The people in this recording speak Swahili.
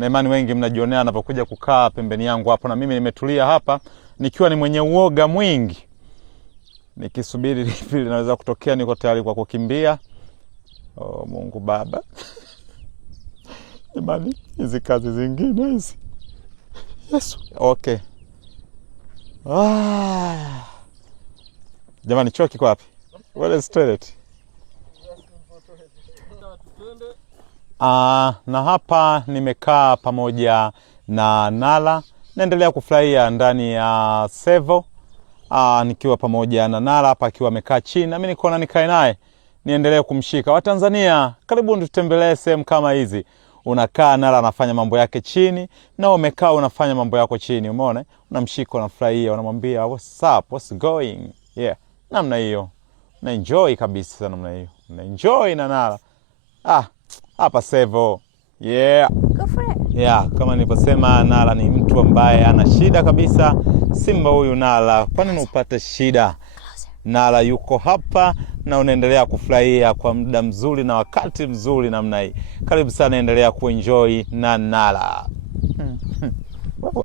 Na imani wengi mnajionea anapokuja kukaa pembeni yangu hapo, na mimi nimetulia hapa nikiwa ni mwenye uoga mwingi, nikisubiri lipi linaweza kutokea. Niko tayari kwa kukimbia. Oh Mungu Baba. Imani hizi kazi zingine hizi. Yesu. Okay. Jamani, choo kiko wapi? Where is toilet? Na hapa nimekaa pamoja na Nala, naendelea kufurahia ndani ya Sevo. Nikiwa pamoja na Nala hapa akiwa amekaa chini, na mimi niko na nikae naye niendelee kumshika. Watanzania, karibuni tutembelee sehemu kama hizi. Unakaa, Nala anafanya mambo yake chini, na umekaa unafanya mambo yako chini. Umeona? Unamshika, unafurahia, unamwambia what's up, what's going. Yeah, namna hiyo. Na enjoy kabisa namna hiyo. Na enjoy na Nala. Hapa Sevo. Yeah. Go for it. Yeah, kama nilivyosema, Nala ni mtu ambaye ana shida kabisa. Simba huyu Nala, kwa nini upate shida? Nala yuko hapa na unaendelea kufurahia kwa muda mzuri na wakati mzuri namna hii. Karibu sana, endelea kuenjoy na Nala.